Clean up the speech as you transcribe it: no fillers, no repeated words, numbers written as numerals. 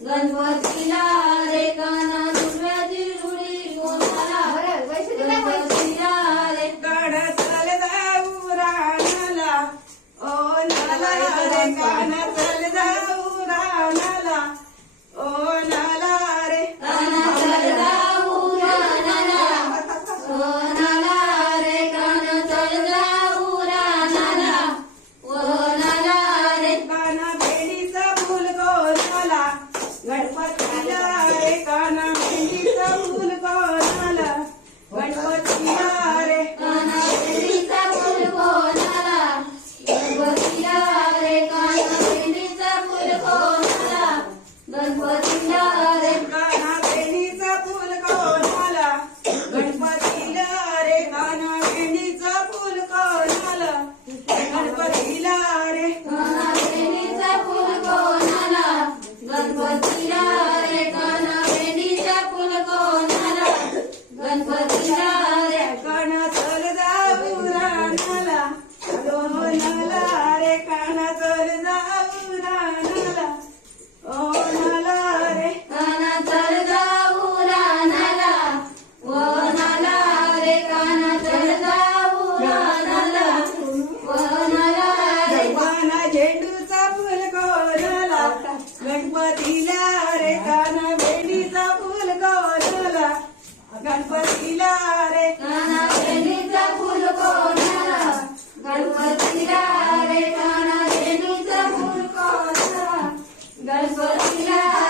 गणपतीला रे काना दुर्व्याची जुडी कोणाला गणपतीला रे काना चल जाऊ रानाला ओ नाला रे काना चल जाऊ रानाला ओ नाला रे काना चल जाऊ रानाला ओ नाला रे काना चल जाऊ रानाला ओ नाला रे काना भेंडीचा फुल कोणाला गणपतीला रे काना भेंडीचा फुल कोणाला गणपतीला रे काना भेंडीचा फुल कोणाला गणपतीला रे काना भेंडीचा फुल कोणाला गणपतीला रे काना भेंडीचा फुल कोणाला गणपतीला रे काना भेंडीचा फुल कोणाला गणपतीला रे काना भेंडीचा फुल कोणाला गणपतीला रे काना भेंडीचा फुल कोणाला गणपतीला रे काना चल जाऊ रानाला नाला रे काना चल जाऊ रानाला ओ नाला रे काना चल जाऊ रानाला ओ नाला रे काना चल जाऊ रानाला ओ नाला रे काना झेंडूचा फुल कोणाला गणपतीला रे काना भेंडीचा फुल कोणाला गणपतीला रे काना भेंडीचा फुल कोणाला गणपतीला रे काना भेंडीचा फुल कोणाला गणपतीला